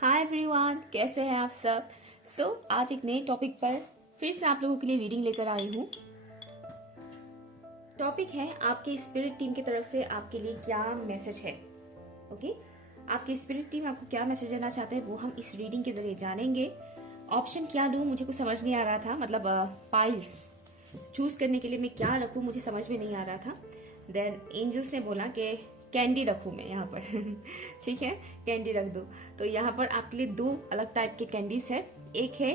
Hi everyone, कैसे हैं आप सब। आज एक नए टॉपिक पर फिर से आप लोगों के लिए रीडिंग लेकर आई हूँ। टॉपिक है आपकी स्पिरिट टीम की तरफ से आपके लिए क्या मैसेज है। ओके, आपकी स्पिरिट टीम आपको क्या मैसेज देना चाहते हैं वो हम इस रीडिंग के जरिए जानेंगे। ऑप्शन क्या लूँ मुझे कुछ समझ नहीं आ रहा था, मतलब पाइल्स चूज करने के लिए मैं क्या रखूँ मुझे समझ में नहीं आ रहा था। देन एंजल्स ने बोला कि कैंडी रखूँ मैं यहाँ पर ठीक है, कैंडी रख दो। तो यहाँ पर आपके लिए दो अलग टाइप के कैंडीज है। एक है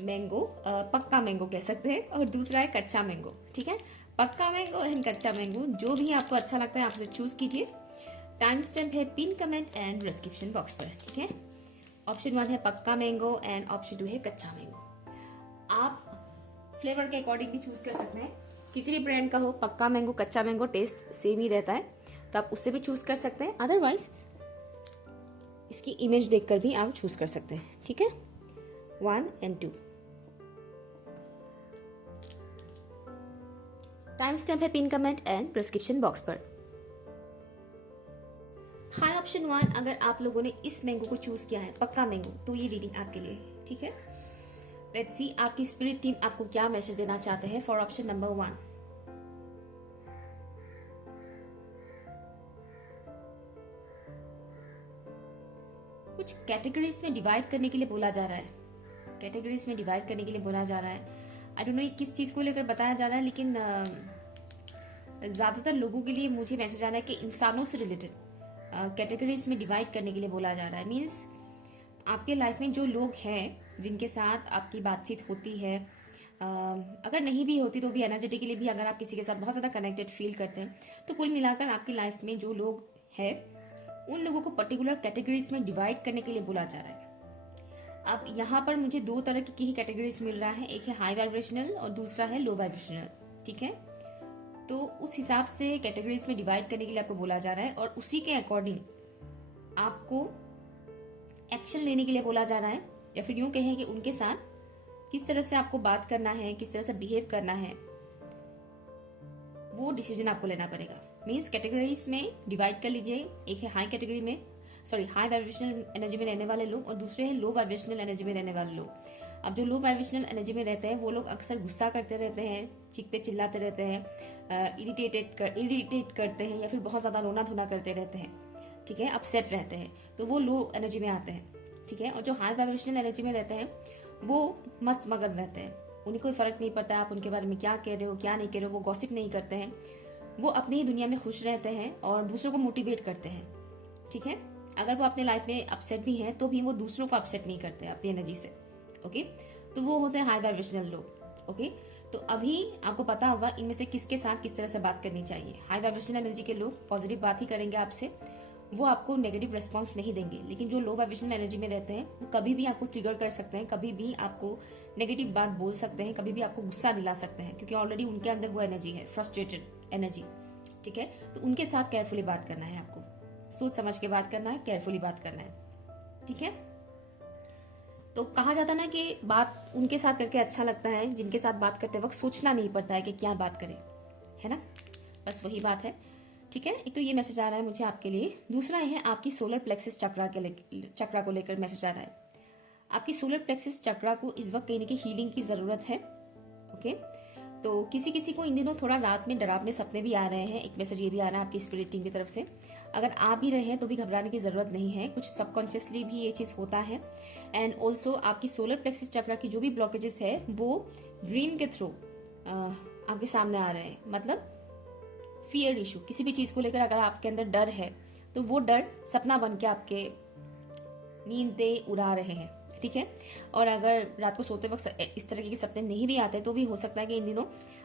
मैंगो, पक्का मैंगो कह सकते हैं, और दूसरा है कच्चा मैंगो। ठीक है, पक्का मैंगो एंड कच्चा मैंगो, जो भी आपको अच्छा लगता है आप उसे चूज कीजिए। टाइम स्टैम्प है pin comment and description box पर। ठीक है, ऑप्शन 1 है पक्का मैंगो एंड ऑप्शन 2 है कच्चा मैंगो। आप फ्लेवर के अकॉर्डिंग भी चूज कर सकते हैं। किसी भी ब्रांड का हो, पक्का मैंगो कच्चा मैंगो टेस्ट सेम ही रहता है, तो आप उससे भी चूज कर सकते हैं। अदरवाइज इसकी इमेज देखकर भी आप चूज कर सकते हैं। ठीक है, 1 एंड 2। टाइम स्टैम्प है pin comment and description box पर। हाई ऑप्शन 1, अगर आप लोगों ने इस मैंगो को चूज किया है, पक्का मैंगो, तो ये रीडिंग आपके लिए। ठीक है, लेट्स सी आपकी स्पिरिट टीम आपको क्या मैसेज देना चाहते हैं फॉर ऑप्शन नंबर 1। कुछ कैटेगरीज में डिवाइड करने के लिए बोला जा रहा है। कैटेगरीज में डिवाइड करने के लिए बोला जा रहा है। आई डोंट नो ये किस चीज को लेकर बताया जा रहा है, लेकिन ज्यादातर लोगों के लिए मुझे मैसेज आ रहा है कि इंसानों से रिलेटेड कैटेगरीज में डिवाइड करने के लिए बोला जा रहा है। मीन्स आपके लाइफ में जो लोग हैं जिनके साथ आपकी बातचीत होती है, अगर नहीं भी होती तो भी एनर्जेटिकली भी अगर आप किसी के साथ बहुत ज्यादा कनेक्टेड फील करते हैं, तो कुल मिलाकर आपकी लाइफ में जो लोग हैं उन लोगों को पर्टिकुलर कैटेगरीज में डिवाइड करने के लिए बोला जा रहा है। अब यहाँ पर मुझे दो तरह की ही कैटेगरीज मिल रहा है, एक है हाई वाइब्रेशनल और दूसरा है लो वाइब्रेशनल। ठीक है, तो उस हिसाब से कैटेगरीज में डिवाइड करने के लिए आपको बोला जा रहा है, और उसी के अकॉर्डिंग आपको एक्शन लेने के लिए बोला जा रहा है, या फिर यूं कहें कि उनके साथ किस तरह से आपको बात करना है, किस तरह से बिहेव करना है, वो डिसीजन आपको लेना पड़ेगा। मीन्स कैटेगरीज में डिवाइड कर लीजिए। एक है हाई कैटेगरी में, हाई वाइब्रेशनल एनर्जी में रहने वाले लोग, और दूसरे हैं लो वाइब्रेशनल एनर्जी में रहने वाले लोग। अब जो लो वाइब्रेशनल एनर्जी में रहते हैं वो लोग अक्सर गुस्सा करते रहते हैं, चीखते चिल्लाते रहते हैं, इरिटेट करते हैं, या फिर बहुत ज्यादा रोना धोना करते रहते हैं। ठीक है, अपसेट रहते हैं, तो वो लो एनर्जी में आते हैं। ठीक है, और जो हाई वाइब्रेशनल एनर्जी में रहते हैं वो मस्त मगन रहते हैं, उन्हें कोई फर्क नहीं पड़ता आप उनके बारे में क्या कह रहे हो क्या नहीं कह रहे हो। वो गॉसिप नहीं करते हैं, वो अपनी ही दुनिया में खुश रहते हैं और दूसरों को मोटिवेट करते हैं। ठीक है, अगर वो अपने लाइफ में अपसेट भी हैं तो भी वो दूसरों को अपसेट नहीं करते अपनी एनर्जी से। ओके, तो वो होते हैं हाई वाइब्रेशनल लोग। ओके, तो अभी आपको पता होगा इनमें से किसके साथ किस तरह से बात करनी चाहिए। हाई वाइब्रेशनल एनर्जी के लोग पॉजिटिव बात ही करेंगे आपसे, वो आपको नेगेटिव रिस्पॉन्स नहीं देंगे। लेकिन जो लो वाइब्रेशनल एनर्जी में रहते हैं वो कभी भी आपको ट्रिगर कर सकते हैं, कभी भी आपको नेगेटिव बात बोल सकते हैं, कभी भी आपको गुस्सा दिला सकते हैं, क्योंकि ऑलरेडी उनके अंदर वो एनर्जी है, फ्रस्ट्रेटेड एनर्जी। ठीक है, तो उनके साथ केयरफुली बात करना है, आपको सोच समझ के बात करना है, केयरफुली बात करना है। ठीक है, तो कहा जाता है ना कि बात उनके साथ करके अच्छा लगता है जिनके साथ बात करते वक्त सोचना नहीं पड़ता है कि क्या बात करें, है ना, बस वही बात है। ठीक है, एक तो ये मैसेज आ रहा है मुझे आपके लिए। दूसरा है आपकी सोलर प्लेक्सिस चक्रा को लेकर मैसेज आ रहा है। आपकी सोलर प्लेक्सिस चक्रा को इस वक्त कहीं ना कहीं हीलिंग की जरूरत है। ओके, तो किसी किसी को इन दिनों थोड़ा रात में डरावने सपने भी आ रहे हैं। एक मैसेज ये भी आ रहा है आपकी स्पिरिट टीम की तरफ से। अगर आ भी रहे हैं तो भी घबराने की जरूरत नहीं है, कुछ सबकॉन्शियसली भी ये चीज होता है। एंड ऑल्सो आपकी सोलर प्लेक्सिस चक्रा की जो भी ब्लॉकेजेस है वो ड्रीम के थ्रू आपके सामने आ रहे हैं। मतलब फियर इशू, किसी भी चीज को लेकर अगर आपके अंदर डर है तो वो डर सपना बन के आपके नींदें उड़ा रहे हैं। ठीक है, और अगर रात को सोते वक्त इस तरह के सपने नहीं भी आते तो भी हो सकता है कि इन दिनों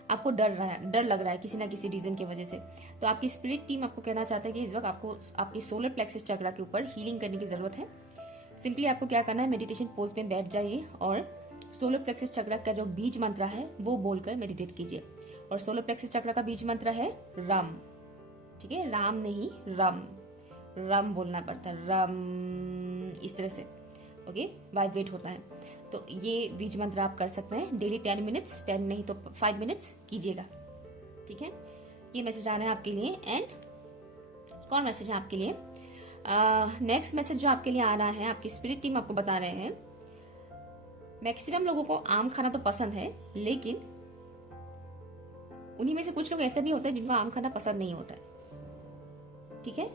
आपको डर लग रहा है किसी ना किसी रीजन की वजह से। तो आपकी स्पिरिट टीम आपको कहना चाहता है कि इस वक्त आपको आपकी सोलर प्लेक्सिस चक्रा के ऊपर हीलिंग करने की जरूरत है। सिंपली आपको क्या करना है, मेडिटेशन पोज में बैठ जाइए और सोलर प्लेक्सिस चक्रा का जो बीज मंत्र है वो बोलकर मेडिटेट कीजिए। और सोलर प्लेक्सिस चक्रा का बीज मंत्र है रम। ठीक है, राम नहीं रम, रम बोलना पड़ता है, रम इस तरह से। ओके, वाइब्रेट होता है। तो ये बीज मंत्र आप कर सकते हैं डेली 10 मिनट्स, 10 नहीं तो 5 मिनट्स कीजिएगा। ठीक है, ये मैसेज आ रहा है आपके लिए। एंड कौन मैसेज है आपके लिए? नेक्स्ट मैसेज जो आपके लिए आ रहा है, आपकी स्पिरिट टीम आपको बता रहे हैं, मैक्सिमम लोगों को आम खाना तो पसंद है, लेकिन उन्हीं में से कुछ लोग ऐसे भी होते हैं जिनको आम खाना पसंद नहीं होता है। ठीक है,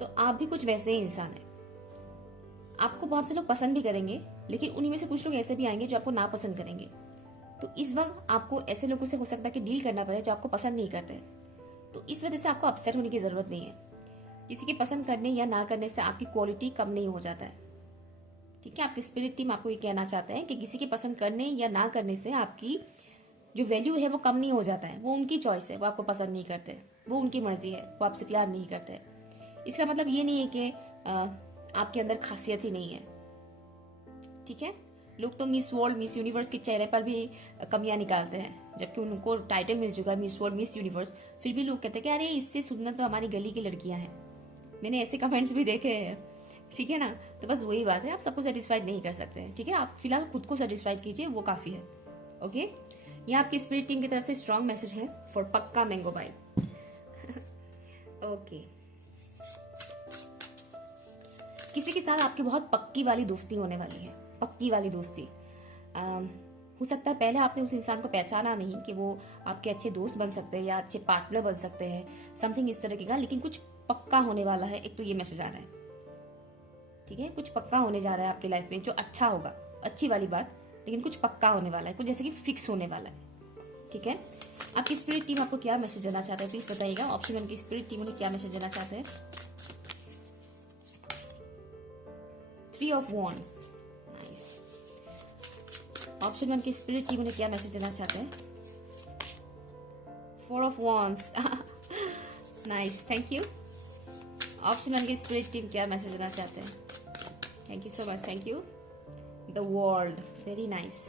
तो आप भी कुछ वैसे ही इंसान हैं। आपको बहुत से लोग पसंद भी करेंगे, लेकिन उन्हीं में से कुछ लोग ऐसे भी आएंगे जो आपको नापसंद करेंगे। तो इस वक्त आपको ऐसे लोगों से हो सकता है कि डील करना पड़े जो आपको पसंद नहीं करते। तो इस वजह से आपको अपसेट होने की जरूरत नहीं है। किसी के पसंद करने या ना करने से आपकी क्वालिटी कम नहीं हो जाता है। ठीक है, आपकी स्पिरिट टीम आपको ये कहना चाहते हैं कि किसी के पसंद करने या ना करने से आपकी जो वैल्यू है वो कम नहीं हो जाता है। वो उनकी चॉइस है, वो आपको पसंद नहीं करते, वो उनकी मर्जी है, वो आपसे प्यार नहीं करते। इसका मतलब ये नहीं है कि आपके अंदर खासियत ही नहीं है। ठीक है, लोग तो मिस वर्ल्ड, मिस यूनिवर्स के चेहरे पर भी कमियां निकालते हैं, जबकि उनको टाइटल मिल चुका है मिस वर्ल्ड, मिस यूनिवर्स, फिर भी लोग कहते हैं कि अरे इससे सुंदर तो हमारी गली की लड़कियां हैं। मैंने ऐसे कमेंट्स भी देखे हैं। ठीक है ना, तो बस वही बात है, आप सबको सेटिस्फाइड नहीं कर सकते हैं। ठीक है, आप फिलहाल खुद को सेटिस्फाइड कीजिए, वो काफी है। ओके, ये आपकी स्पिरिट टीम की तरफ से स्ट्रॉन्ग मैसेज है फॉर पक्का मैंगो बाइट। ओके, किसी के साथ आपकी बहुत पक्की वाली दोस्ती होने वाली है। पक्की वाली दोस्ती हो सकता है पहले आपने उस इंसान को पहचाना नहीं कि वो आपके अच्छे दोस्त बन सकते हैं या अच्छे पार्टनर बन सकते हैं, समथिंग इस तरह का, लेकिन कुछ पक्का होने वाला है। एक तो ये मैसेज आ रहा है। ठीक है, कुछ पक्का होने जा रहा है आपकी लाइफ में जो अच्छा होगा, अच्छी वाली बात, लेकिन कुछ पक्का होने वाला है, कुछ जैसे कि फिक्स होने वाला है। ठीक है, आपकी स्पिरिट टीम आपको क्या मैसेज देना चाहते हैं, प्लीज बताइएगा। ऑप्शन 1 की स्पिरिट टीम उन्हें क्या मैसेज देना चाहते हैं? 3 ऑफ वॉन्ड्स, नाइस। ऑप्शन 1 की स्पिरिट टीम उन्हें क्या मैसेज देना चाहते हैं? 4 of wands, nice, thank you. Option 1 की स्पिरिट टीम क्या मैसेज देना चाहते हैं? Thank you so much, thank you. The world, very nice.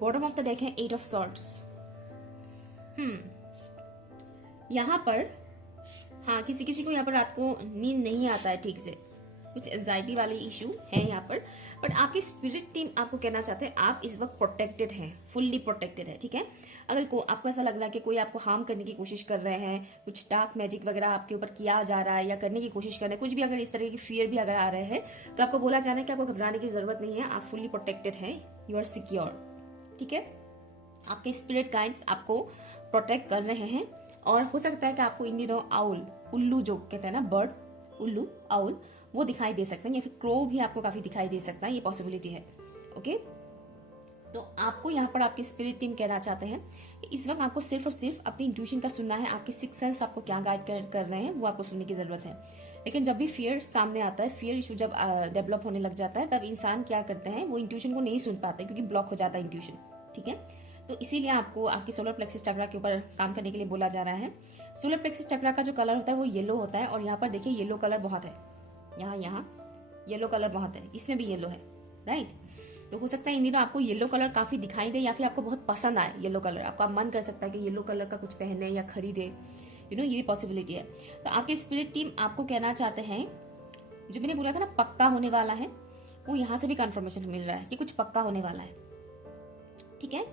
Bottom of the deck है 8 ऑफ सॉर्ड्स। यहां पर हाँ, किसी किसी को यहाँ पर रात को नींद नहीं आता है ठीक से, कुछ एंजाइटी वाले इशू है यहाँ पर। बट आपकी स्पिरिट टीम आपको कहना चाहते हैं आप इस वक्त प्रोटेक्टेड हैं, फुल्ली प्रोटेक्टेड है। ठीक है, अगर आपको ऐसा लग रहा है कि कोई आपको हार्म करने की कोशिश कर रहे हैं, कुछ डार्क मैजिक वगैरह आपके ऊपर किया जा रहा है या करने की कोशिश कर रहे हैं, कुछ भी अगर इस तरह की फियर भी अगर आ रहे हैं, तो आपको बोला जाना है कि आपको घबराने की जरूरत नहीं है, आप फुल्ली प्रोटेक्टेड हैं, यू आर सिक्योर। ठीक है, आपके स्पिरिट गाइड्स आपको प्रोटेक्ट कर रहे हैं। और हो सकता है कि आपको इन दिनों आउल, उल्लू जो कहते हैं ना, बर्ड, उल्लू, आउल, वो दिखाई दे सकते हैं, या फिर क्रो भी आपको काफी दिखाई दे सकता है, ये पॉसिबिलिटी है। ओके, तो आपको यहाँ पर आपकी स्पिरिट टीम कहना चाहते हैं इस वक्त आपको सिर्फ और सिर्फ अपनी इंट्यूशन का सुनना है। आपके सिक्स सेंस आपको क्या गाइड कर रहे हैं वो आपको सुनने की जरूरत है। लेकिन जब भी फियर सामने आता है, फियर इशू जब डेवलप होने लग जाता है, तब इंसान क्या करते हैं, वो इंट्यूशन को नहीं सुन पाते क्योंकि ब्लॉक हो जाता है इंट्यूशन। ठीक है, तो इसीलिए आपको आपकी सोलर प्लेक्सिस चक्रा के ऊपर काम करने के लिए बोला जा रहा है। सोलर प्लेक्सिस चक्रा का जो कलर होता है वो येलो होता है, और यहाँ पर देखिए येलो कलर बहुत है, यहाँ येलो कलर बहुत है, इसमें भी येलो है, राइट। तो हो सकता है इन दिनों आपको येलो कलर काफी दिखाई दे, या फिर आपको बहुत पसंद आए येलो कलर, आपका मन कर सकता है कि येलो कलर का कुछ पहने या खरीदे, ये भी पॉसिबिलिटी है। तो आपकी स्पिरिट टीम आपको कहना चाहते हैं, जो मैंने बोला था ना पक्का होने वाला है, वो यहाँ से भी कंफर्मेशन मिल रहा है कि कुछ पक्का होने वाला है। ठीक है,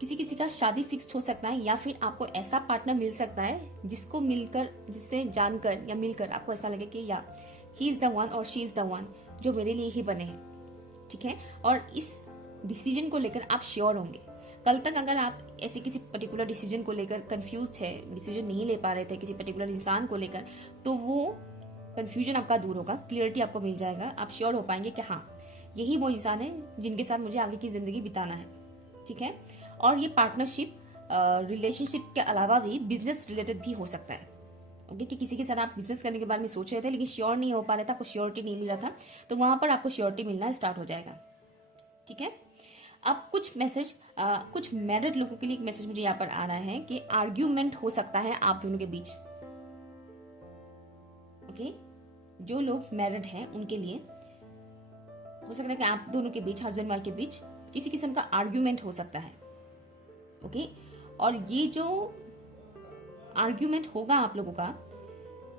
किसी किसी का शादी फिक्स हो सकता है, या फिर आपको ऐसा पार्टनर मिल सकता है जिसको मिलकर, जिससे जानकर या मिलकर आपको ऐसा लगे कि या ही इज द वन और शी इज द वन, जो मेरे लिए ही बने हैं। ठीक है, और इस डिसीजन को लेकर आप श्योर होंगे। कल तक अगर आप ऐसे किसी पर्टिकुलर डिसीजन को लेकर कंफ्यूज थे, डिसीजन नहीं ले पा रहे थे किसी पर्टिकुलर इंसान को लेकर, तो वो कंफ्यूजन आपका दूर होगा, क्लियरिटी आपको मिल जाएगा, आप श्योर हो पाएंगे कि हाँ यही वो इंसान है जिनके साथ मुझे आगे की जिंदगी बिताना है। ठीक है, और ये पार्टनरशिप रिलेशनशिप के अलावा भी बिजनेस रिलेटेड भी हो सकता है। ओके, कि किसी के साथ आप बिजनेस करने के बारे में सोच रहे थे लेकिन श्योर नहीं हो पा रहे थे, आपको श्योरिटी नहीं मिल रहा था, तो वहां पर आपको श्योरिटी मिलना स्टार्ट हो जाएगा। ठीक है, अब कुछ मैसेज, कुछ मैरिड लोगों के लिए एक मैसेज मुझे यहाँ पर आ रहा है कि आर्ग्यूमेंट हो सकता है आप दोनों के बीच। ओके, जो लोग मैरिड हैं उनके लिए हो सकता है कि आप दोनों के बीच, हस्बैंड वाइफ के बीच किसी किस्म का आर्ग्यूमेंट हो सकता है। ओके, और ये जो आर्ग्यूमेंट होगा आप लोगों का,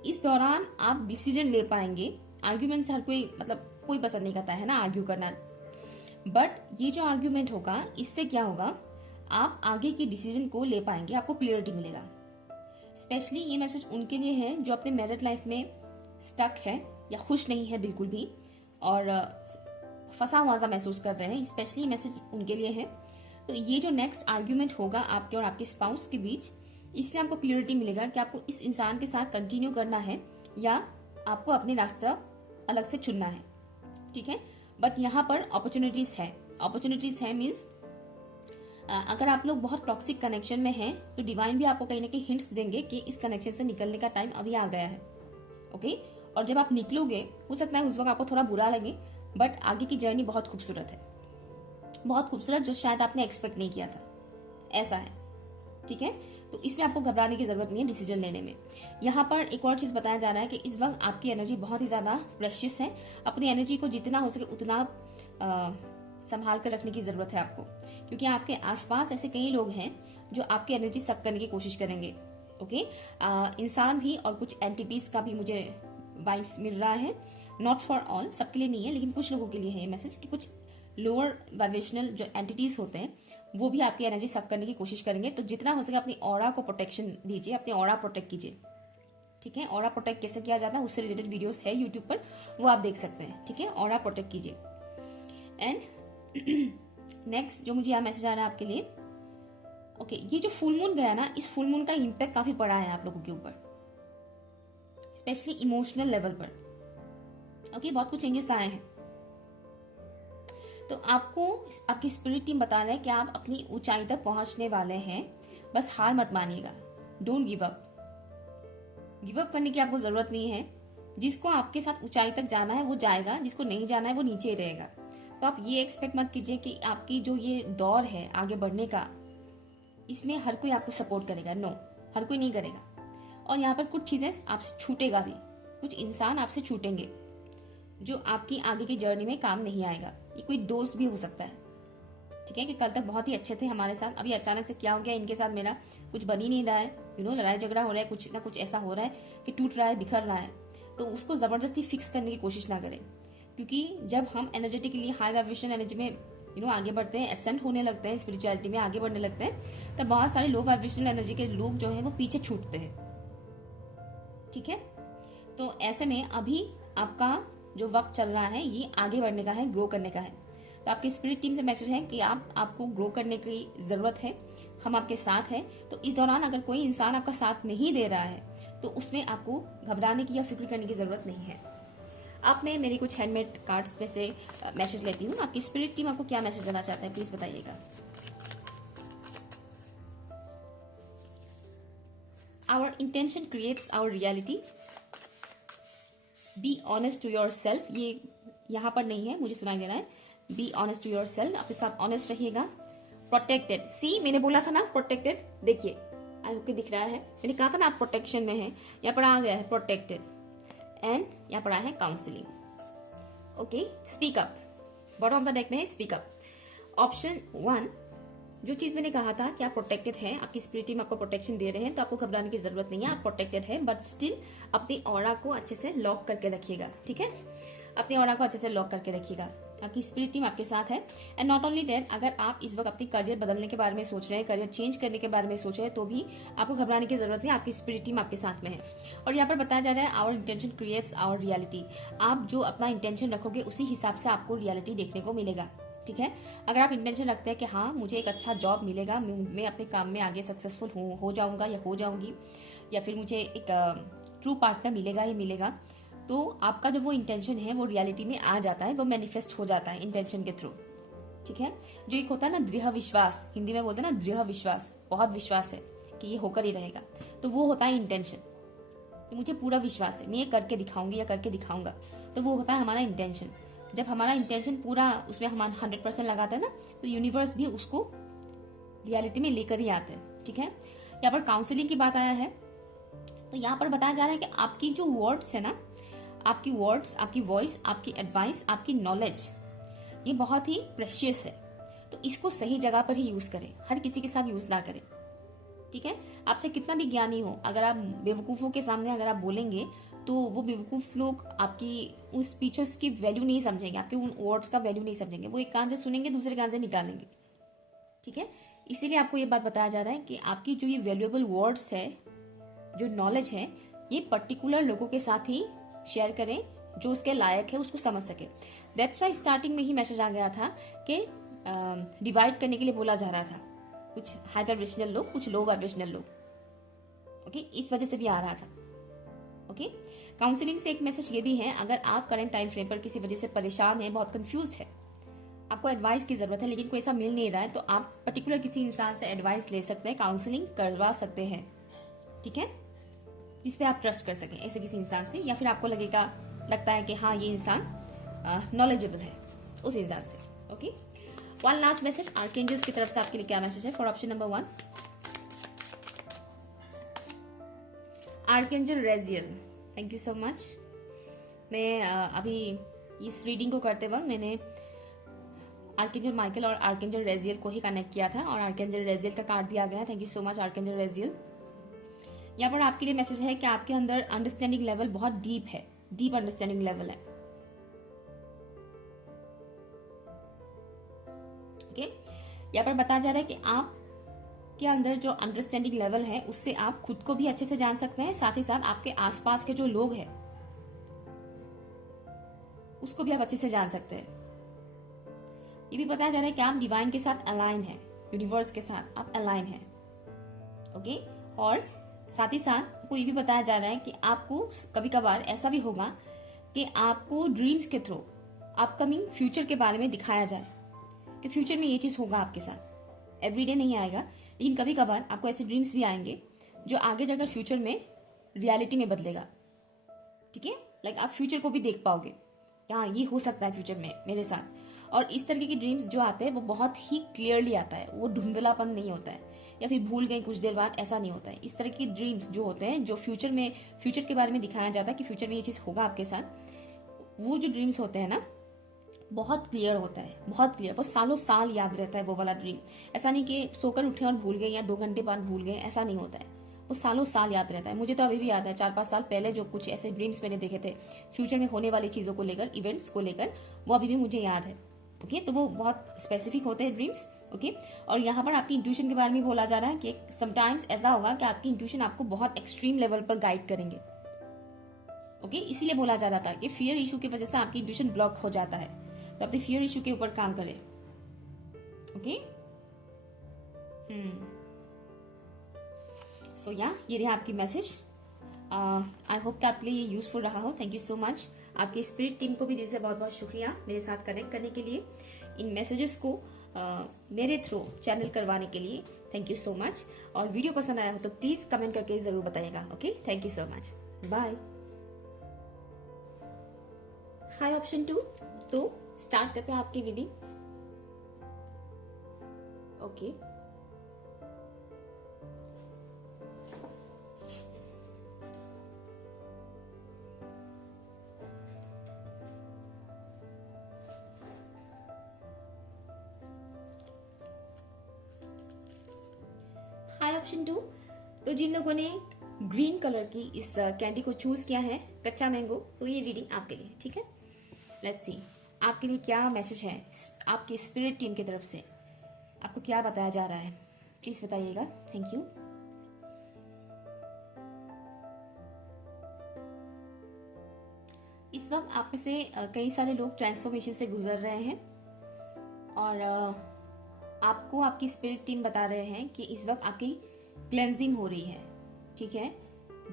इस दौरान आप डिसीजन ले पाएंगे। आर्ग्यूमेंट से हर कोई, मतलब कोई पसंद नहीं करता है ना आर्ग्यू करना, बट ये जो आर्ग्यूमेंट होगा इससे क्या होगा, आप आगे की डिसीजन को ले पाएंगे, आपको क्लियरिटी मिलेगा। स्पेशली ये मैसेज उनके लिए है जो अपने मैरिड लाइफ में स्टक है या खुश नहीं है बिल्कुल भी, और फंसा हुआ सा महसूस कर रहे हैं। स्पेशली मैसेज उनके लिए है। तो ये जो नेक्स्ट आर्ग्यूमेंट होगा आपके और आपके स्पाउस के बीच, इससे आपको क्लियरिटी मिलेगा कि आपको इस इंसान के साथ कंटिन्यू करना है या आपको अपने रास्ता अलग से चुनना है। ठीक है, बट यहाँ पर अपॉर्चुनिटीज है मीन्स अगर आप लोग बहुत टॉक्सिक कनेक्शन में हैं तो डिवाइन भी आपको कहीं ना कहीं हिंट्स देंगे कि इस कनेक्शन से निकलने का टाइम अभी आ गया है। ओके, और जब आप निकलोगे हो सकता है उस वक्त आपको थोड़ा बुरा लगे, बट आगे की जर्नी बहुत खूबसूरत है, बहुत खूबसूरत, जो शायद आपने एक्सपेक्ट नहीं किया था, ऐसा है। ठीक है, तो इसमें आपको घबराने की जरूरत नहीं है डिसीजन लेने में। यहाँ पर एक और चीज बताया जा रहा है कि इस वक्त आपकी एनर्जी बहुत ही ज्यादा प्रेशियस है। अपनी एनर्जी को जितना हो सके उतना संभाल कर रखने की जरूरत है आपको, क्योंकि आपके आसपास ऐसे कई लोग हैं जो आपकी एनर्जी सक करने की कोशिश करेंगे। ओके, इंसान भी और कुछ एंटिटीज का भी मुझे वाइब्स मिल रहा है, नॉट फॉर ऑल, सबके लिए नहीं है, लेकिन कुछ लोगों के लिए है ये मैसेज कि कुछ लोअर वाइब्रेशनल जो एंटिटीज होते हैं वो भी आपकी एनर्जी सक करने की कोशिश करेंगे। तो जितना हो सके अपनी ऑरा को प्रोटेक्शन दीजिए, अपनी ऑरा प्रोटेक्ट कीजिए। ठीक है, ऑरा प्रोटेक्ट कैसे किया जाता है उससे रिलेटेड वीडियोस है यूट्यूब पर, वो आप देख सकते हैं। ठीक है, ऑरा प्रोटेक्ट कीजिए। एंड नेक्स्ट जो मुझे यहाँ मैसेज आ रहा है आपके लिए, ओके, ये जो फुल मून गया ना, इस फुल मून का इम्पैक्ट काफी पड़ा है आप लोगों के ऊपर, स्पेशली इमोशनल लेवल पर। ओके, बहुत कुछ चेंजेस आए हैं। तो आपको आपकी स्पिरिट टीम बता रहा है कि आप अपनी ऊंचाई तक पहुंचने वाले हैं, बस हार मत मानिएगा। Don't give up. Give up करने की आपको जरूरत नहीं है। जिसको आपके साथ ऊंचाई तक जाना है वो जाएगा, जिसको नहीं जाना है वो नीचे ही रहेगा। तो आप ये एक्सपेक्ट मत कीजिए कि आपकी जो ये दौर है आगे बढ़ने का, इसमें हर कोई आपको सपोर्ट करेगा। नो, हर कोई नहीं करेगा। और यहाँ पर कुछ चीजें आपसे छूटेगा भी, कुछ इंसान आपसे छूटेंगे जो आपकी आगे की जर्नी में काम नहीं आएगा। ये कोई दोस्त भी हो सकता है। ठीक है, कि कल तक बहुत ही अच्छे थे हमारे साथ, अभी अचानक से क्या हो गया इनके साथ, मेरा कुछ बन ही नहीं रहा है, लड़ाई झगड़ा हो रहा है, कुछ ना कुछ ऐसा हो रहा है कि टूट रहा है, बिखर रहा है। तो उसको जबरदस्ती फिक्स करने की कोशिश ना करें, क्योंकि जब हम एनर्जेटिकली हाई वाइब्रेशन एनर्जी में आगे बढ़ते हैं, एसेंट होने लगते हैं, स्पिरिचुअलिटी में आगे बढ़ने लगते हैं, तब बहुत सारे लो वाइब्रेशनल एनर्जी के लोग जो है वो पीछे छूटते हैं। ठीक है, तो ऐसे में अभी आपका जो वक्त चल रहा है ये आगे बढ़ने का है, ग्रो करने का है। तो आपकी स्पिरिट टीम से मैसेज है कि आपको ग्रो करने की जरूरत है, हम आपके साथ हैं। तो इस दौरान अगर कोई इंसान आपका साथ नहीं दे रहा है तो उसमें आपको घबराने की या फिक्र करने की जरूरत नहीं है। अब मैं मेरी कुछ हैंडमेड कार्ड्स में से मैसेज लेती हूँ। आपकी स्पिरिट टीम आपको क्या मैसेज देना चाहता है, प्लीज बताइएगा। Our intention creates our reality. Be honest to yourself, ये यहाँ पर नहीं है, मुझे सुनाई दे रहा है। Be honest to yourself, अपने साथ ऑनेस्ट रहिएगा। प्रोटेक्टेड, सी मैंने बोला था ना प्रोटेक्टेड, देखिए आई होप दिख रहा है, मैंने कहा था ना आप प्रोटेक्शन में है, यहाँ पर आ गया है प्रोटेक्टेड। एंड यहाँ पर आया है counselling. Okay, speak up, bottom of the deck में है स्पीक अप। ऑप्शन 1, जो चीज मैंने कहा था कि आप प्रोटेक्टेड हैं, आपकी स्पिरिट टीम आपको प्रोटेक्शन दे रहे हैं, तो आपको घबराने की जरूरत नहीं है, आप प्रोटेक्टेड है। बट स्टिल अपनी ऑरा को अच्छे से लॉक करके रखिएगा। ठीक है, अपनी ऑरा को अच्छे से लॉक करके रखिएगा, आपकी स्पिरिट टीम आपके साथ है। एंड नॉट ओनली दैट, अगर आप इस वक्त अपनी करियर बदलने के बारे में सोच रहे हैं, करियर चेंज करने के बारे में सोच रहे हैं, तो भी आपको घबराने की जरूरत नहीं, आपकी स्पिरिट टीम आपके साथ में है। और यहाँ पर बताया जा रहा है our intention creates our reality. आप जो अपना इंटेंशन रखोगे उसी हिसाब से आपको रियलिटी देखने को मिलेगा। ठीक है, अगर आप इंटेंशन रखते हैं कि हाँ मुझे एक अच्छा जॉब मिलेगा, मैं अपने काम में आगे सक्सेसफुल हो जाऊंगा या हो जाऊंगी, या फिर मुझे एक ट्रू पार्टनर मिलेगा ही मिलेगा, तो आपका जो वो इंटेंशन है वो रियलिटी में आ जाता है, वो मैनिफेस्ट हो जाता है इंटेंशन के थ्रू। ठीक है, जो एक होता है ना दृढ़ विश्वास, हिंदी में बोलते हैं ना दृढ़ विश्वास, बहुत विश्वास है कि ये होकर ही रहेगा, तो वो होता है इंटेंशन। तो मुझे पूरा विश्वास है, मैं ये करके दिखाऊंगी या करके दिखाऊंगा, तो वो होता है हमारा इंटेंशन। जब हमारा इंटेंशन पूरा उसमें हमारा 100% लगाता है ना, तो यूनिवर्स भी उसको रियलिटी में लेकर ही आता है। ठीक है, यहाँ पर काउंसलिंग की बात आया है, तो यहाँ पर बताया जा रहा है कि आपकी जो वर्ड्स है ना, आपकी वर्ड्स, आपकी वॉइस, आपकी एडवाइस, आपकी नॉलेज, ये बहुत ही प्रेशियस है। तो इसको सही जगह पर ही यूज करें, हर किसी के साथ यूज ना करें। ठीक है, आप चाहे कितना भी ज्ञानी हो, अगर आप बेवकूफों के सामने अगर आप बोलेंगे तो वो बेवकूफ लोग आपकी उन स्पीचेस की वैल्यू नहीं समझेंगे, आपके उन वर्ड्स का वैल्यू नहीं समझेंगे, वो एक कान से सुनेंगे दूसरे कान से निकालेंगे। ठीक है, इसीलिए आपको ये बात बताया जा रहा है कि आपकी जो ये वैल्यूएबल वर्ड्स है, जो नॉलेज है, ये पर्टिकुलर लोगों के साथ ही शेयर करें जो उसके लायक है, उसको समझ सके। दैट्स वाई स्टार्टिंग में ही मैसेज आ गया था कि डिवाइड करने के लिए बोला जा रहा था, कुछ हाई वाइब्रेशनल लोग, कुछ लो वाइब्रेशनल लोग। ओके, इस वजह से भी आ रहा था। ओके, काउंसलिंग से एक मैसेज ये भी है, अगर आप करंट टाइम फ्रेम पर किसी वजह से परेशान है, बहुत कंफ्यूज है, आपको एडवाइस की जरूरत है, लेकिन कोई ऐसा मिल नहीं रहा है, तो आप पर्टिकुलर किसी इंसान से एडवाइस ले सकते हैं, काउंसलिंग करवा सकते हैं। ठीक है, जिसपे आप ट्रस्ट कर सकें, ऐसे किसी इंसान से, या फिर आपको लगता है कि हाँ ये इंसान नॉलेजेबल है, उस इंसान से। Okay, one last message archangels की तरफ से आपके लिए क्या मैसेज है for option number 1? Archangel Raziel, thank you so much. मैं अभी इस रीडिंग को करते वक्त मैंने आर्कएंजल माइकल और आर्कएंजल रेजियल को ही कनेक्ट किया था, और आर्कएंजल रेजियल का कार्ड भी आ गया। Thank you so much archangel Raziel. यहाँ पर आपके लिए मैसेज है कि आपके अंदर अंडरस्टैंडिंग लेवल बहुत डीप है, डीप अंडरस्टैंडिंग लेवल है। ओके, यहाँ पर बताया जा रहा है कि आप के अंदर जो अंडरस्टैंडिंग लेवल है, उससे आप खुद को भी अच्छे से जान सकते हैं, साथ ही साथ आपके आसपास के जो लोग हैं उसको भी आप अच्छे से जान सकते हैं। ये भी बताया जा रहा है कि आप डिवाइन के साथ अलाइन है, यूनिवर्स के साथ आप अलाइन है। ओके, और साथ ही साथ आपको ये भी बताया जा रहा है कि आपको कभी कभार ऐसा भी होगा कि आपको ड्रीम्स के थ्रू अपकमिंग फ्यूचर के बारे में दिखाया जाए कि फ्यूचर में ये चीज होगा आपके साथ। एवरीडे नहीं आएगा, लेकिन कभी कभार आपको ऐसे ड्रीम्स भी आएंगे जो आगे जाकर फ्यूचर में रियलिटी में बदलेगा। ठीक है, लाइक आप फ्यूचर को भी देख पाओगे, हाँ ये हो सकता है फ्यूचर में मेरे साथ। और इस तरीके के ड्रीम्स जो आते हैं वो बहुत ही क्लियरली आता है, वो धुंधलापन नहीं होता है या फिर भूल गए कुछ देर बाद, ऐसा नहीं होता है। इस तरह के ड्रीम्स जो होते हैं, जो फ्यूचर के बारे में दिखाया जाता है कि फ्यूचर में ये चीज होगा आपके साथ, वो जो ड्रीम्स होते हैं ना, बहुत क्लियर होता है, बहुत क्लियर, वो सालों साल याद रहता है वो वाला ड्रीम। ऐसा नहीं कि सोकर उठे और भूल गए या 2 घंटे बाद भूल गए, ऐसा नहीं होता है, वो सालों साल याद रहता है। मुझे तो अभी भी याद है 4-5 साल पहले जो कुछ ऐसे ड्रीम्स मैंने देखे थे फ्यूचर में होने वाली चीजों को लेकर, इवेंट्स को लेकर, वो अभी भी मुझे याद है। ओके, तो वो बहुत स्पेसिफिक होते हैं ड्रीम्स। ओके, और यहाँ पर आपकी इंट्यूशन के बारे में बोला जा रहा है कि समटाइम्स ऐसा होगा कि आपकी इंट्यूशन आपको बहुत एक्सट्रीम लेवल पर गाइड करेंगे। ओके, इसीलिए बोला जा रहा था कि फियर इशू की वजह से आपकी इंट्यूशन ब्लॉक हो जाता है, तो अपने फियर इशू के ऊपर काम करें। ओके, सो या ये रहा आपकी मैसेज। आई होप कि आपके लिए ये यूजफुल रहा हो। Thank you so much. आपकी स्पिरिट टीम को भी दिल से बहुत बहुत शुक्रिया मेरे साथ कनेक्ट करने के लिए, इन मैसेजेस को मेरे थ्रू चैनल करवाने के लिए। Thank you so much. और वीडियो पसंद आया हो तो प्लीज कमेंट करके जरूर बताइएगा। Okay, thank you so much, bye. हाई ऑप्शन 2, तो स्टार्ट करते हैं आपकी रीडिंग। ओके, हाई ऑप्शन 2, तो जिन लोगों ने ग्रीन कलर की इस कैंडी को चूज किया है, कच्चा मैंगो, तो ये रीडिंग आपके लिए। ठीक है, लेट्स सी आपके लिए क्या मैसेज है आपकी स्पिरिट टीम की तरफ से, आपको क्या बताया जा रहा है, प्लीज बताइएगा। Thank you. इस वक्त आप में से कई सारे लोग ट्रांसफॉर्मेशन से गुजर रहे हैं, और आपको आपकी स्पिरिट टीम बता रहे हैं कि इस वक्त आपकी क्लेंजिंग हो रही है। ठीक है,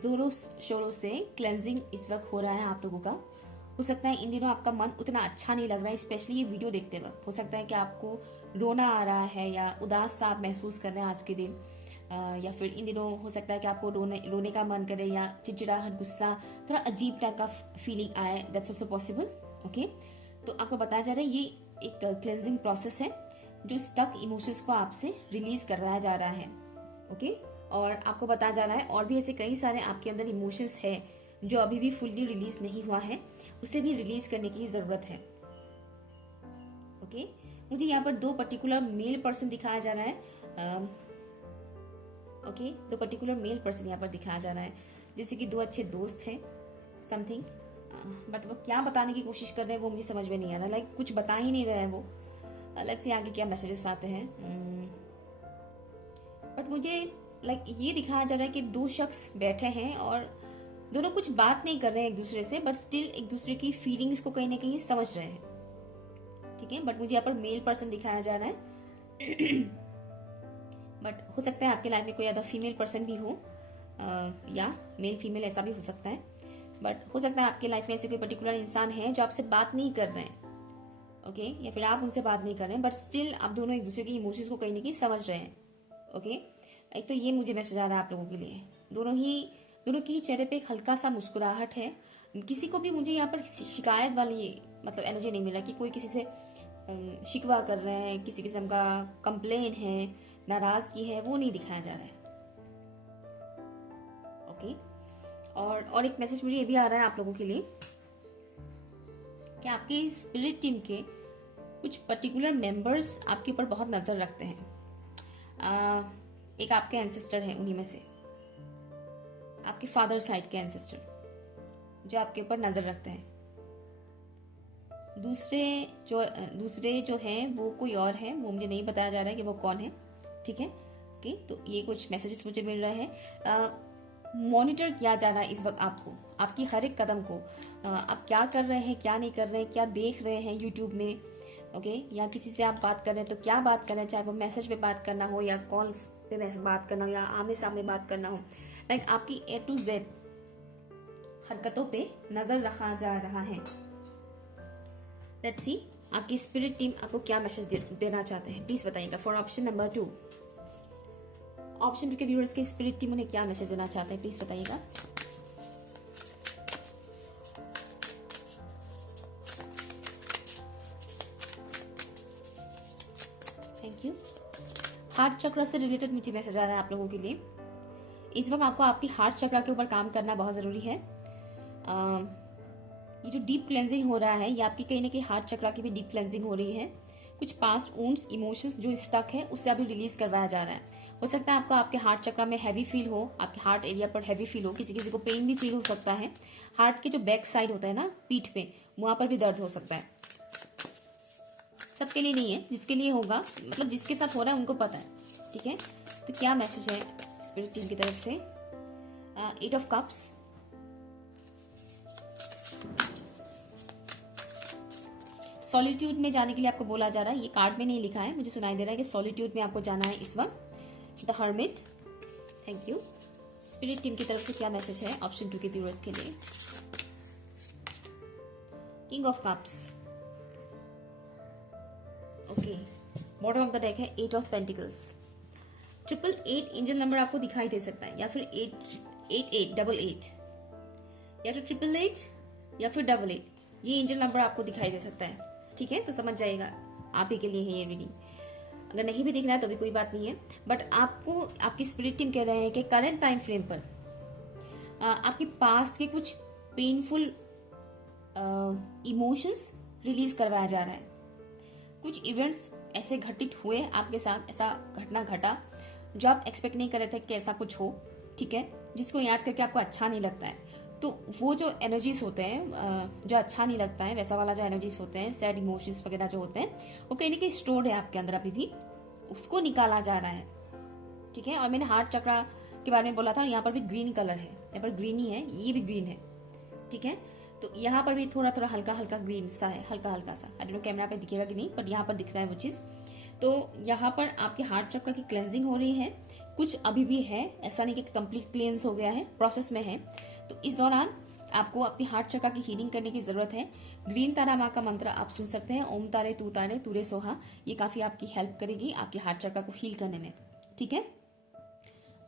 जोरों शोरों से क्लेंजिंग इस वक्त हो रहा है आप लोगों का। हो सकता है इन दिनों आपका मन उतना अच्छा नहीं लग रहा है, स्पेशली ये वीडियो देखते वक्त। हो सकता है कि आपको रोना आ रहा है या उदास सा आप महसूस कर रहे हैं आज के दिन, या फिर इन दिनों हो सकता है कि आपको रोने का मन करे, या चिड़चिड़ाहट, गुस्सा, थोड़ा अजीब टाइप का फीलिंग आए। That's also possible. ओके, तो आपको बताया जा रहा है ये एक क्लेंजिंग प्रोसेस है जो स्टक इमोशंस को आपसे रिलीज करवाया जा रहा है। ओके, और आपको बताया जा रहा है और भी ऐसे कई सारे आपके अंदर इमोशंस है जो अभी भी फुल्ली रिलीज नहीं हुआ है, उसे भी रिलीज करने की जरूरत है। ओके, मुझे यहाँ पर 2 पर्टिकुलर मेल पर्सन दिखाया जा रहा है। ओके, 2 पर्टिकुलर मेल पर्सन यहाँ पर दिखाया जा रहा है, जैसे कि 2 अच्छे दोस्त हैं समथिंग, बट वो क्या बताने की कोशिश कर रहे हैं वो मुझे समझ में नहीं आ रहा। लाइक कुछ बता ही नहीं रहे हैं वो। लेट्स सी आगे क्या मैसेजेस आते हैं। बट मुझे लाइक ये दिखाया जा रहा है कि दो शख्स बैठे हैं और दोनों कुछ बात नहीं कर रहे हैं एक दूसरे से, बट स्टिल एक दूसरे की फीलिंग्स को कहीं ना कहीं समझ रहे हैं, ठीक है। बट मुझे यहाँ पर मेल पर्सन दिखाया जा रहा है बट हो सकता है आपके लाइफ में कोई अदर फीमेल पर्सन भी हो, या मेल फीमेल ऐसा भी हो सकता है। बट हो सकता है आपके लाइफ में ऐसे कोई पर्टिकुलर इंसान है जो आपसे बात नहीं कर रहे हैं, ओके, या फिर आप उनसे बात नहीं कर रहे हैं, बट स्टिल आप दोनों एक दूसरे के इमोशंस को कहीं ना कहीं समझ रहे हैं, ओके। एक तो ये मुझे मैसेज आ रहा है आप लोगों के लिए। दोनों की चेहरे पे एक हल्का सा मुस्कुराहट है। किसी को भी मुझे यहाँ पर शिकायत वाली मतलब एनर्जी नहीं मिल रहा कि कोई किसी से शिकवा कर रहे हैं, किसी किस्म का कंप्लेन है, नाराजगी है, वो नहीं दिखाया जा रहा है, ओके। और एक मैसेज मुझे ये भी आ रहा है आप लोगों के लिए कि आपके स्पिरिट टीम के कुछ पर्टिकुलर मेंबर्स आपके ऊपर बहुत नजर रखते हैं। एक आपके एंसेस्टर है, उन्हीं में से आपके फादर साइड के एंसेस्टर जो आपके ऊपर नजर रखते हैं। दूसरे जो हैं वो कोई और है, वो मुझे नहीं बताया जा रहा है कि वो कौन है, ठीक है, ओके। तो ये कुछ मैसेजेस मुझे मिल रहे हैं। मॉनिटर किया जा रहा है इस वक्त आपको, आपकी हर एक कदम को, आप क्या कर रहे हैं, क्या नहीं कर रहे हैं, क्या देख रहे हैं यूट्यूब में, ओके, या किसी से आप बात कर रहे हैं तो क्या बात कर रहे हैं, चाहे वो मैसेज पे बात करना हो या कॉल पे बात करना हो या आमने सामने बात करना हो, लाइक आपकी A to Z हरकतों पे नजर रखा जा रहा है। लेट्स सी आपकी स्पिरिट टीम आपको क्या मैसेज देना चाहते हैं, प्लीज बताइएगा। फॉर ऑप्शन नंबर 2, ऑप्शन 2 के व्यूअर्स के स्पिरिट टीम उन्हें क्या मैसेज देना चाहते हैं, प्लीज बताइएगा। Thank you. हार्ट चक्र से रिलेटेड मुझे मैसेज आ रहा है आप लोगों के लिए। इस वक्त आपको आपकी हार्ट चक्र के ऊपर काम करना बहुत जरूरी है। ये जो डीप क्लेंजिंग हो रहा है, ये आपकी कहीं ना कहीं हार्ट चक्र की भी डीप क्लेंजिंग हो रही है। कुछ पास्ट वुंड्स, इमोशंस जो स्टक है उससे अभी रिलीज करवाया जा रहा है। हो सकता है आपको आपके हार्ट चक्र में हैवी फील हो, आपके हार्ट एरिया पर हैवी फील हो, किसी किसी को पेन भी फील हो सकता है। हार्ट के जो बैक साइड होता है ना, पीठ पे, वहां पर भी दर्द हो सकता है। सबके लिए नहीं है, जिसके लिए होगा, मतलब जिसके साथ हो रहा है उनको पता है, ठीक है। तो क्या मैसेज है स्पिरिट टीम की तरफ से? 8 ऑफ कप्स, सॉलिट्यूड में जाने के लिए आपको बोला जा रहा है। ये कार्ड में नहीं लिखा है, मुझे सुनाई दे रहा है कि सॉलिट्यूड में आपको जाना है इस वक्त। The hermit, thank you. Spirit team की तरफ से क्या मैसेज है ऑप्शन 2 के व्यूअर्स के लिए? King of cups, okay. Bottom of the deck है 8 ऑफ पेंटिकल्स। 888 एंजल नंबर आपको दिखाई दे सकता है, या फिर 888 या तो 888 या फिर 88, ये एंजल नंबर आपको दिखाई दे सकता है, ठीक है। तो समझ जाएगा आप ही के लिए है ये रीडिंग। अगर नहीं भी दिख रहा है तो भी कोई बात नहीं है, बट आपको आपकी स्पिरिट टीम कह रहे हैं कि करंट टाइम फ्रेम पर आपके पास के कुछ पेनफुल इमोशंस रिलीज करवाया जा रहा है। कुछ इवेंट्स ऐसे घटित हुए आपके साथ, ऐसा घटना घटा जो आप एक्सपेक्ट नहीं कर रहे थे कि ऐसा कुछ हो, ठीक है, जिसको याद करके आपको अच्छा नहीं लगता है। तो वो जो एनर्जीज होते हैं, जो अच्छा नहीं लगता है, वैसा वाला जो एनर्जीज होते हैं, सैड इमोशंस वगैरह जो होते हैं, वो कहीं ना कहीं स्टोर्ड है आपके अंदर अभी भी, उसको निकाला जा रहा है, ठीक है। और मैंने हार्ट चक्र के बारे में बोला था, और यहाँ पर भी ग्रीन कलर है, यहाँ पर ग्रीन ही है, ये भी ग्रीन है, ठीक है। तो यहाँ पर भी थोड़ा थोड़ा हल्का हल्का ग्रीन सा है, हल्का हल्का सा, आई डोंट नो कैमरा पे दिखेगा कि नहीं, बट यहाँ पर दिख रहा है वो चीज। तो यहाँ पर आपके हार्ट चक्र की क्लेंजिंग हो रही है, कुछ अभी भी है, ऐसा नहीं कि कंप्लीट क्लेंस हो गया है, प्रोसेस में है। तो इस दौरान आपको अपनी हार्ट चक्र की हीलिंग करने की जरूरत है। ग्रीन तारा माँ का मंत्र आप सुन सकते हैं, ओम तारे तूरे सोहा, ये काफी आपकी हेल्प करेगी आपकी हार्ट चक्र को हील करने में, ठीक है।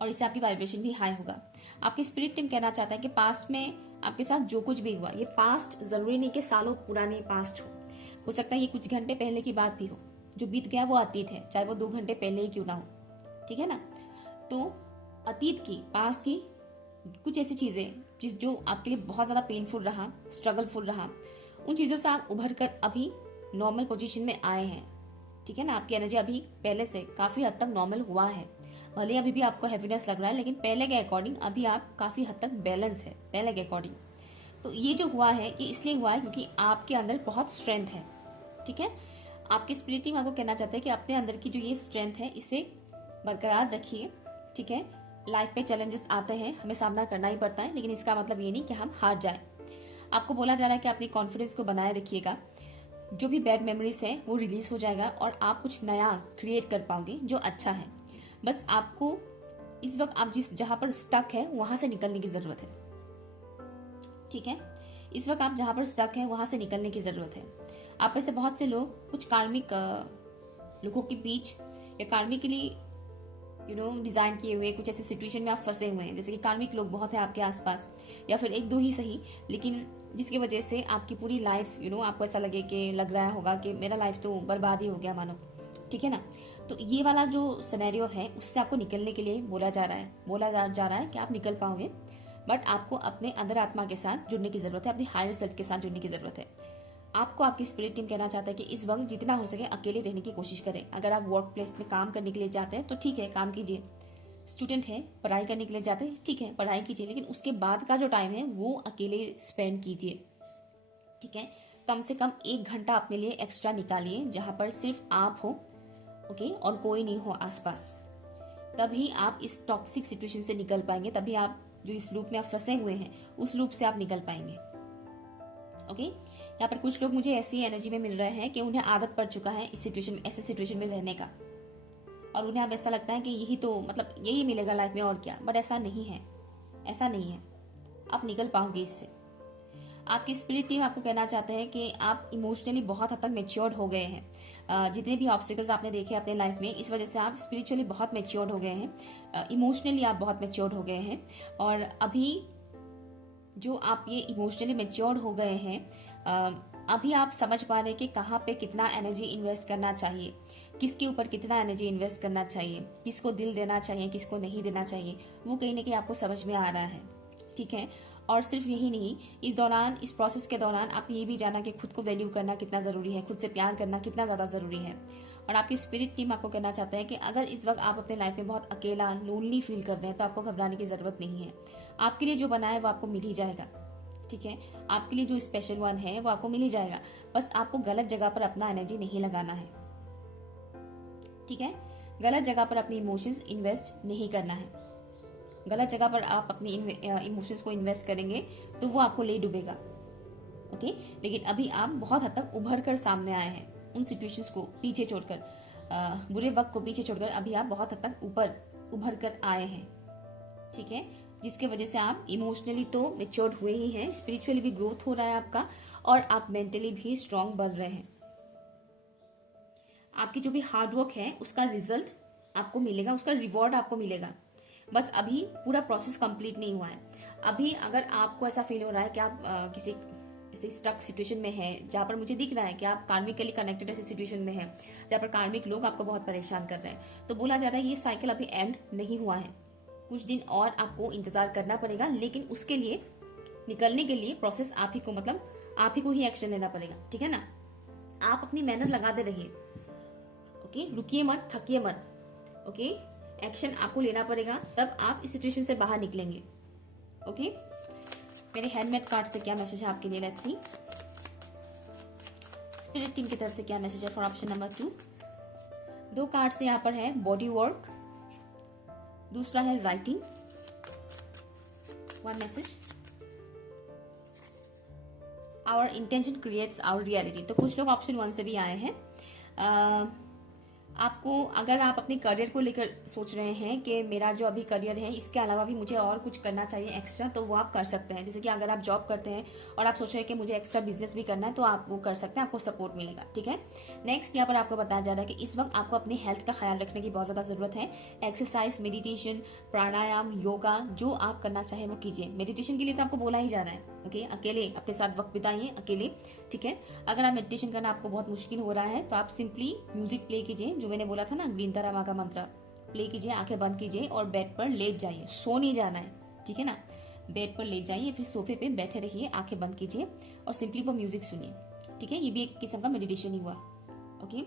और इससे आपकी वाइब्रेशन भी हाई होगा। आपकी स्पिरिट टीम कहना चाहता है कि पास्ट में आपके साथ जो कुछ भी हुआ, ये पास्ट जरूरी नहीं कि सालों पुरानी पास्ट हो सकता है ये कुछ घंटे पहले की बात भी हो, जो बीत गया वो अतीत है, चाहे वो 2 घंटे पहले ही क्यों ना हो, ठीक है ना। तो अतीत की, पास्ट की कुछ ऐसी चीजें जो आपके लिए बहुत ज्यादा पेनफुल रहा, स्ट्रगलफुल रहा, उन चीजों से आप उभर कर अभी नॉर्मल पोजीशन में आए हैं, ठीक है ना। आपकी एनर्जी अभी पहले से काफी हद तक नॉर्मल हुआ है, भले अभी भी आपको हैप्पीनेस लग रहा है, लेकिन पहले के अकॉर्डिंग अभी आप काफी हद तक बैलेंस है पहले के अकॉर्डिंग। तो ये जो हुआ है ये इसलिए हुआ है क्योंकि आपके अंदर बहुत स्ट्रेंथ है, ठीक है। आपकी स्पिरिट टीम आपको कहना चाहते हैं कि अपने अंदर की जो ये स्ट्रेंथ है इसे बरकरार रखिए। ठीक है, लाइफ में चैलेंजेस आते हैं, हमें सामना करना ही पड़ता है, लेकिन इसका मतलब ये नहीं कि हम हार जाए। आपको बोला जा रहा है कि अपनी कॉन्फिडेंस को बनाए रखिएगा। जो भी बैड मेमोरीज है वो रिलीज हो जाएगा और आप कुछ नया क्रिएट कर पाओगे जो अच्छा है। बस आपको इस वक्त आप जहां पर स्टक है वहां से निकलने की जरूरत है। ठीक है, इस वक्त आप जहां पर स्टक है वहां से निकलने की जरूरत है। आप में से बहुत से लोग कुछ कार्मिक लोगों के बीच या कार्मिकली डिजाइन किए हुए कुछ ऐसे सिचुएशन में आप फंसे हुए हैं, जैसे कि कार्मिक लोग बहुत है आपके आसपास, या फिर एक दो ही सही, लेकिन जिसकी वजह से आपकी पूरी लाइफ आपको ऐसा लग रहा होगा कि मेरा लाइफ तो बर्बाद ही हो गया मानो। ठीक है ना, तो ये वाला जो सिनेरियो है उससे आपको निकलने के लिए बोला जा रहा है कि आप निकल पाओगे, बट आपको अपने अंदर आत्मा के साथ जुड़ने की जरूरत है, अपनी हायर सेल्फ के साथ जुड़ने की जरूरत है। आपको आपकी स्पिरिट टीम कहना चाहता है कि इस वक्त जितना हो सके अकेले रहने की कोशिश करें। अगर आप वर्क प्लेस में काम करने के लिए जाते हैं तो ठीक है, काम कीजिए। स्टूडेंट है, पढ़ाई करने के लिए जाते हैं, ठीक है, पढ़ाई कीजिए, लेकिन उसके बाद का जो टाइम है वो अकेले स्पेंड कीजिए। ठीक है, कम से कम 1 घंटा अपने लिए एक्स्ट्रा निकालिए जहां पर सिर्फ आप हो, ओके, और कोई नहीं हो आसपास। तभी आप इस टॉक्सिक सिचुएशन से निकल पाएंगे, तभी आप जो इस लूप में आप फंसे हुए हैं उस लूप से आप निकल पाएंगे। ओके, यहाँ पर कुछ लोग मुझे ऐसी एनर्जी में मिल रहे हैं कि उन्हें आदत पड़ चुका है इस सिचुएशन में, ऐसे सिचुएशन में रहने का, और उन्हें अब ऐसा लगता है कि यही तो मतलब यही मिलेगा लाइफ में और क्या, बट ऐसा नहीं है, ऐसा नहीं है। आप निकल पाओगे इससे। आपकी स्पिरिट टीम आपको कहना चाहते हैं कि आप इमोशनली बहुत हद तक मेच्योर्ड हो गए हैं। जितने भी ऑब्स्टिकल्स आपने देखे अपने लाइफ में, इस वजह से आप स्पिरिचुअली बहुत मेच्योर्ड हो गए हैं, इमोशनली आप बहुत मेच्योर्ड हो गए हैं, और अभी जो आप ये इमोशनली मेच्योर्ड हो गए हैं, अभी आप समझ पा रहे हैं कि कहाँ पे कितना एनर्जी इन्वेस्ट करना चाहिए, किसके ऊपर कितना एनर्जी इन्वेस्ट करना चाहिए, किसको दिल देना चाहिए, किसको नहीं देना चाहिए, वो कहीं ना कहीं आपको समझ में आ रहा है। ठीक है, और सिर्फ यही नहीं, इस प्रोसेस के दौरान आपने ये भी जाना कि खुद को वैल्यू करना कितना ज़रूरी है, खुद से प्यार करना कितना ज़्यादा ज़रूरी है। और आपकी स्पिरिट टीम आपको कहना चाहता है कि अगर इस वक्त आप अपने लाइफ में बहुत अकेला लोनली फील कर रहे हैं तो आपको घबराने की ज़रूरत नहीं है। आपके लिए जो बना है वो आपको मिल ही जाएगा। ठीक है, आपके लिए जो स्पेशल वन है वो आपको मिल ही जाएगा, बस आपको गलत जगह पर अपना एनर्जी नहीं लगाना है। ठीक है, गलत जगह पर अपनी इमोशंस इन्वेस्ट नहीं करना है। गलत जगह पर आप अपनी इमोशंस को इन्वेस्ट करेंगे तो वो आपको ले डूबेगा। ओके, लेकिन अभी आप बहुत हद तक उभर कर सामने आए हैं, उन सिचुएशंस को पीछे छोड़कर, बुरे वक्त को पीछे छोड़कर अभी आप बहुत हद तक ऊपर उभर कर आए हैं। ठीक है, जिसके वजह से आप इमोशनली तो मेच्योर्ड हुए ही हैं, स्पिरिचुअली भी ग्रोथ हो रहा है आपका, और आप मेंटली भी स्ट्रांग बन रहे हैं। आपकी जो भी हार्डवर्क है उसका रिजल्ट आपको मिलेगा, उसका रिवॉर्ड आपको मिलेगा। बस अभी पूरा प्रोसेस कंप्लीट नहीं हुआ है। अभी अगर आपको ऐसा फील हो रहा है कि आप किसी ऐसे स्टक सिचुएशन में है जहाँ पर मुझे दिख रहा है कि आप कार्मिकली कनेक्टेड ऐसी सिचुएशन में है जहाँ पर कार्मिक लोग आपको बहुत परेशान कर रहे हैं, तो बोला जा रहा है ये साइकिल अभी एंड नहीं हुआ है, कुछ दिन और आपको इंतजार करना पड़ेगा, लेकिन उसके लिए निकलने के लिए प्रोसेस आप ही को, मतलब आप ही को ही एक्शन लेना पड़ेगा। ठीक है ना, आप अपनी मेहनत लगाते रहिए। ओके, रुकिए मत, थकिए मत। ओके, एक्शन आपको लेना पड़ेगा, तब आप इस सिचुएशन से बाहर निकलेंगे। ओके, मेरे हैंडमेड कार्ड से क्या मैसेज है आपके लिए, लेट्स सी। स्पिरिट टीम की तरफ से क्या मैसेज है फॉर ऑप्शन नंबर 2। 2 कार्ड से यहाँ पर है बॉडी वर्क, दूसरा है writing. 1 message, our intention creates our reality. तो कुछ लोग ऑप्शन 1 से भी आए हैं। आपको, अगर आप अपने करियर को लेकर सोच रहे हैं कि मेरा जो अभी करियर है इसके अलावा भी मुझे और कुछ करना चाहिए एक्स्ट्रा, तो वो आप कर सकते हैं। जैसे कि अगर आप जॉब करते हैं और आप सोच रहे हैं कि मुझे एक्स्ट्रा बिजनेस भी करना है, तो आप वो कर सकते हैं, आपको सपोर्ट मिलेगा। ठीक है, नेक्स्ट यहाँ पर आपको बताया जा रहा है कि इस वक्त आपको अपनी हेल्थ का ख्याल रखने की बहुत ज़्यादा ज़रूरत है। एक्सरसाइज, मेडिटेशन, प्राणायाम, योगा, जो आप करना चाहें वो कीजिए। मेडिटेशन के लिए तो आपको बोला ही जा रहा है। ओके, अकेले अपने साथ वक्त बिताइए, अकेले। ठीक है, अगर आप मेडिटेशन करना आपको बहुत मुश्किल हो रहा है तो आप सिंपली म्यूजिक प्ले कीजिए, जो मैंने बोला था ना, ग्रीन तारा माँ का मंत्र प्ले कीजिए, आंखें बंद कीजिए और बेड पर लेट जाइए। सो नहीं जाना है, ठीक है ना, बेड पर लेट जाइए, फिर सोफे पे बैठे रहिए, आंखें बंद कीजिए और सिंपली वो म्यूजिक सुनिए। ठीक है, ये भी एक किस्म का मेडिटेशन ही हुआ। ओके,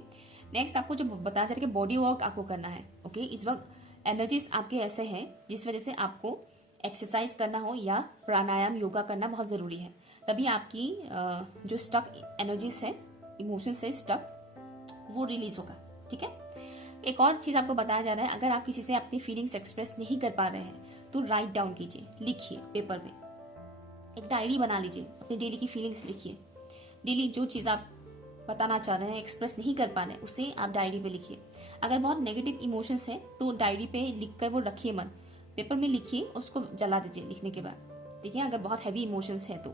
नेक्स्ट आपको जो बताया जा रहा है कि बॉडी वर्क आपको करना है। ओके, इस वक्त एनर्जीज आपके ऐसे हैं जिस वजह से आपको एक्सरसाइज करना हो या प्राणायाम, योगा करना बहुत ज़रूरी है, तभी आपकी जो स्टक एनर्जीज है, इमोशंस है स्टक, वो रिलीज होगा। ठीक है, एक और चीज आपको बताया जा रहा है, अगर आप किसी से अपनी फीलिंग्स एक्सप्रेस नहीं कर पा रहे हैं तो राइट डाउन कीजिए, लिखिए पेपर में, एक डायरी बना लीजिए, अपनी डेली की फीलिंग्स लिखिए। डेली जो चीज़ आप बताना चाह रहे हैं, एक्सप्रेस नहीं कर पा रहे हैं, उसे आप डायरी पे लिखिए। अगर बहुत नेगेटिव इमोशंस है तो डायरी पे लिखकर वो रखिए मत, पेपर में लिखिए, उसको जला दीजिए लिखने के बाद, ठीक है। अगर बहुत हैवी इमोशंस है तो,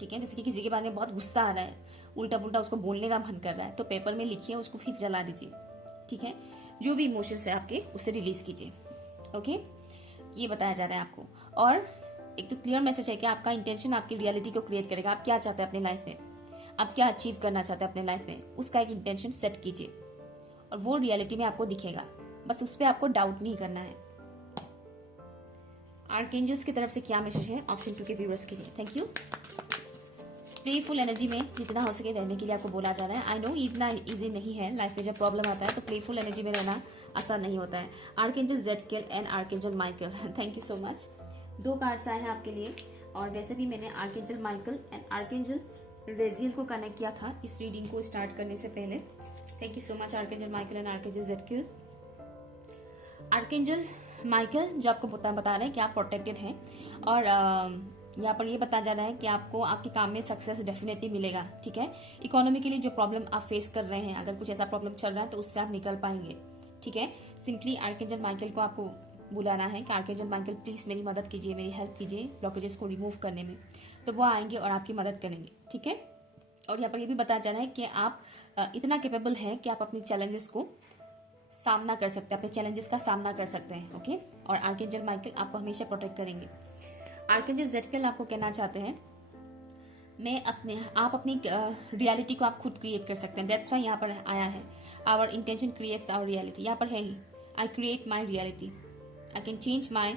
ठीक है, जैसे कि किसी के बारे में बहुत गुस्सा आ रहा है, उल्टा पुल्टा उसको बोलने का मन कर रहा है, तो पेपर में लिखिए, उसको फिर जला दीजिए, ठीक है। जो भी इमोशंस है आपके उसे रिलीज कीजिए, ओके। ये बताया जा रहा है आपको। और एक तो क्लियर मैसेज है कि आपका इंटेंशन आपकी रियलिटी को क्रिएट करेगा। आप क्या चाहते हैं अपने लाइफ में, आप क्या अचीव करना चाहते हैं अपने लाइफ में, उसका एक इंटेंशन सेट कीजिए और वो रियलिटी में आपको दिखेगा। बस उस पर आपको डाउट नहीं करना है। आर्कएंजल्स की तरफ से क्या मैसेज है ऑप्शन 2 के व्यूअर्स के लिए? Thank you. प्लेफुल एनर्जी में जितना हो सके रहने के लिए आपको बोला जा रहा है। आई नो इतना इजी नहीं है, लाइफ में जब प्रॉब्लम आता है तो प्लेफुल एनर्जी में रहना आसान नहीं होता है। Archangel Zadkiel and archangel Michael, thank you so much. 2 cards आए हैं आपके लिए, और वैसे भी मैंने archangel Michael and archangel Raziel को कनेक्ट किया था इस रीडिंग को स्टार्ट करने से पहले। Thank you so much archangel Michael and archangel Zadkiel. Archangel Michael जो आपको बता रहे हैं कि आप प्रोटेक्टेड हैं, और यहाँ पर ये बताया जा रहा है कि आपको आपके काम में सक्सेस डेफिनेटली मिलेगा, ठीक है। इकोनॉमिकली जो प्रॉब्लम आप फेस कर रहे हैं, अगर कुछ ऐसा प्रॉब्लम चल रहा है तो उससे आप निकल पाएंगे, ठीक है। सिंपली आर्कएंजल माइकल को आपको बुलाना है कि आर्कएंजल माइकल प्लीज मेरी मदद कीजिए, मेरी हेल्प कीजिए ब्लॉकेजेस को रिमूव करने में, तो वो आएंगे और आपकी मदद करेंगे, ठीक है। और यहाँ पर ये भी बताया जा रहा है कि आप इतना कैपेबल हैं कि आप अपनी चैलेंजेस को सामना कर सकते हैं, अपने चैलेंजेस का सामना कर सकते हैं, ओके। और आर्कएंजल माइकल आपको हमेशा प्रोटेक्ट करेंगे। आर्कएंजल जेडकियल आपको कहना चाहते हैं आप अपनी रियलिटी को आप खुद क्रिएट कर सकते हैं। दैट्स वाई यहाँ पर आया है our intention creates our reality. यहाँ पर है ही I create my reality, I can change my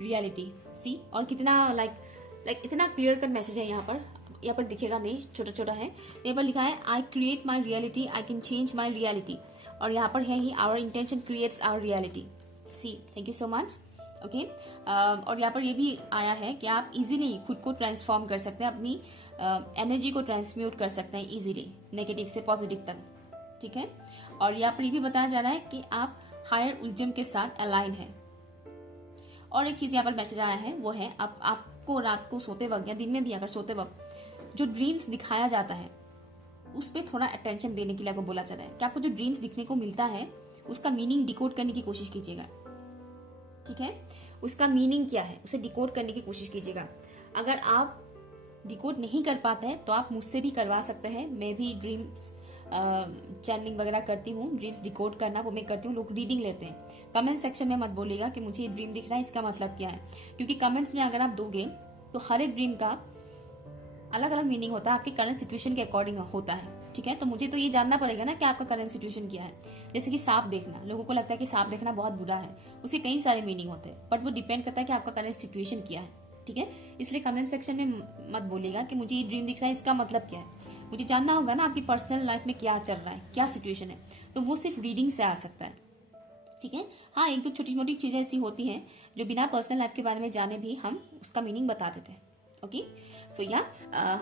reality, see. और कितना लाइक इतना क्लियर कट मैसेज है यहाँ पर दिखेगा नहीं, छोटा छोटा है। यहाँ पर लिखा है I create my reality, I can change my reality, और यहाँ पर है ही our intention creates our reality, see. Thank you so much, okay. और यहाँ पर ये भी आया है कि आप इजीली खुद को ट्रांसफॉर्म कर सकते हैं, अपनी एनर्जी को ट्रांसम्यूट कर सकते हैं इजीली, नेगेटिव से पॉजिटिव तक, ठीक है। और यहाँ पर ये भी बताया जा रहा है कि आप हायर विजडम के साथ अलाइन है। और एक चीज यहाँ पर मैसेज आया है वो है आपको रात को सोते वक्त या दिन में भी अगर सोते वक्त जो ड्रीम्स दिखाया जाता है उस पर थोड़ा अटेंशन देने के लिए आपको बोला जा रहा है कि आपको जो ड्रीम्स दिखने को मिलता है उसका मीनिंग डिकोड करने की कोशिश कीजिएगा, ठीक है। उसका मीनिंग क्या है उसे डिकोड करने की कोशिश कीजिएगा। अगर आप डिकोड नहीं कर पाते हैं तो आप मुझसे भी करवा सकते हैं। मैं भी ड्रीम्स चैनलिंग वगैरह करती हूँ, ड्रीम्स डिकोड करना वो मैं करती हूँ, लोग रीडिंग लेते हैं। कमेंट सेक्शन में मत बोलिएगा कि मुझे ये ड्रीम दिख रहा है इसका मतलब क्या है, क्योंकि कमेंट्स में अगर आप दोगे तो हर एक ड्रीम का अलग अलग मीनिंग होता है, आपके करंट सिचुएशन के अकॉर्डिंग होता है, ठीक है। तो मुझे तो ये जानना पड़ेगा ना कि आपका करंट सिचुएशन क्या है। जैसे कि सांप देखना, लोगों को लगता है कि सांप देखना बहुत बुरा है, उसके कई सारे मीनिंग होते हैं, बट वो डिपेंड करता है कि आपका करंट सिचुएशन क्या है, ठीक है। इसलिए कमेंट सेक्शन में मत बोलिएगा कि मुझे ये ड्रीम दिख रहा है इसका मतलब क्या है। मुझे जानना होगा ना आपकी पर्सनल लाइफ में क्या चल रहा है, क्या सिचुएशन है, तो वो सिर्फ रीडिंग से आ सकता है, ठीक है। हाँ, एक दो छोटी मोटी चीजें ऐसी होती हैं जो बिना पर्सनल लाइफ के बारे में जाने भी हम उसका मीनिंग बता देते हैं, ओके। सो या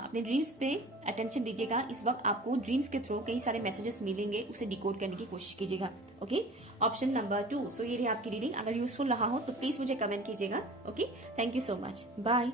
अपने ड्रीम्स पे अटेंशन दीजिएगा। इस वक्त आपको ड्रीम्स के थ्रू कई सारे मैसेजेस मिलेंगे, उसे डिकोड करने की कोशिश कीजिएगा, ओके। Option number 2। सो ये रही आपकी रीडिंग। अगर यूजफुल रहा हो तो प्लीज मुझे कमेंट कीजिएगा, okay. Thank you so much, bye.